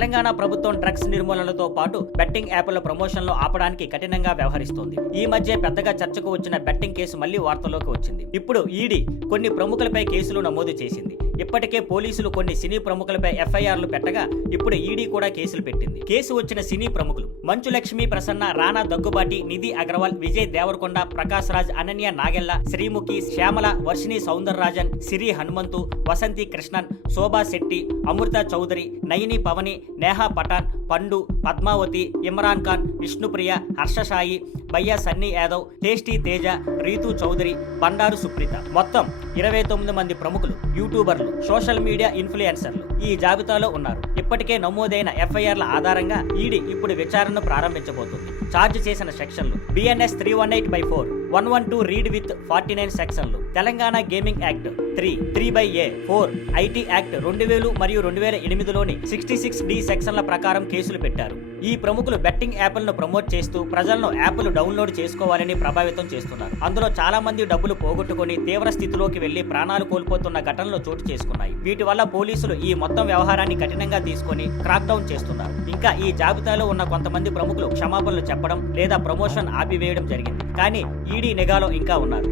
తెలంగాణ ప్రభుత్వం డ్రగ్స్ నిర్మూలనతో పాటు బెట్టింగ్ యాప్ల ప్రమోషన్లు ఆపడానికి కఠినంగా వ్యవహరిస్తోంది. ఈ మధ్య పెద్దగా చర్చకు వచ్చిన బెట్టింగ్ కేసు మళ్లీ వార్తల్లోకి వచ్చింది. ఇప్పుడు ఈడీ కొన్ని ప్రముఖులపై కేసులు నమోదు చేసింది. ఇప్పటికే పోలీసులు కొన్ని సినీ ప్రముఖులపై ఎఫ్ఐఆర్లు పెట్టగా ఇప్పుడు ఈడీ కూడా కేసులు పెట్టింది. కేసు వచ్చిన సినీ ప్రముఖులు మంచు లక్ష్మి ప్రసన్న, రానా దగ్గుబాటి, నిధి అగర్వాల్, విజయ్ దేవరకొండ, ప్రకాష్ రాజ్, అనన్య నాగెల్ల, శ్రీముఖి, శ్యామల, వర్షిణి సౌందరరాజన్, సిరి హనుమంతు, వసంతి కృష్ణన్, శోభా శెట్టి, అమృత చౌదరి, నయని పవని, నేహా పఠాన్, పండు, పద్మావతి, ఇమ్రాన్ ఖాన్, విష్ణుప్రియ, హర్షసాయి, భయ్యా సన్నీ యాదవ్, టేస్టీ తేజ, రీతూ చౌదరి, బండారు సుప్రీత, మొత్తం 29 మంది ప్రముఖులు, యూట్యూబర్లు, సోషల్ మీడియా ఇన్ఫ్లుయెన్సర్లు ఈ జాబితాలో ఉన్నారు. ఇప్పటికే నమోదైన ఎఫ్ఐఆర్ల ఆధారంగా ఈడీ ఇప్పుడు విచారణను ప్రారంభించబోతుంది. ఛార్జ్ చేసిన సెక్షన్లు BNS 318/4, 112 రీడ్ విత్ 49 సెక్షన్లు, Telangana gaming act 3/A, 4 IT act 2000 మరియు 2008లోని 66D సెక్షన్ల ప్రకారం కేసులు పెట్టారు. ఈ ప్రముఖులు బెట్టింగ్ యాప్లను ప్రమోట్ చేస్తూ ప్రజలను యాప్లు డౌన్లోడ్ చేసుకోవాలని ప్రభావితం చేస్తున్నారు. అందులో చాలా మంది డబ్బులు పోగొట్టుకుని తీవ్ర స్థితిలోకి వెళ్లి ప్రాణాలు కోల్పోతున్న ఘటనలు చోటు చేసుకున్నాయి. వీటి వల్ల పోలీసులు ఈ మొత్తం వ్యవహారాన్ని కఠినంగా తీసుకుని క్రాక్ డౌన్ చేస్తున్నారు. ఇంకా ఈ జాబితాలో ఉన్న కొంతమంది ప్రముఖులు క్షమాపణలు చెప్పడం లేదా ప్రమోషన్ ఆపివేయడం జరిగింది. కానీ ఈడీ నిఘాలో ఇంకా ఉన్నారు.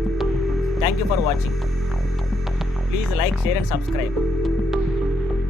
Thank you for watching. Please like, share and subscribe.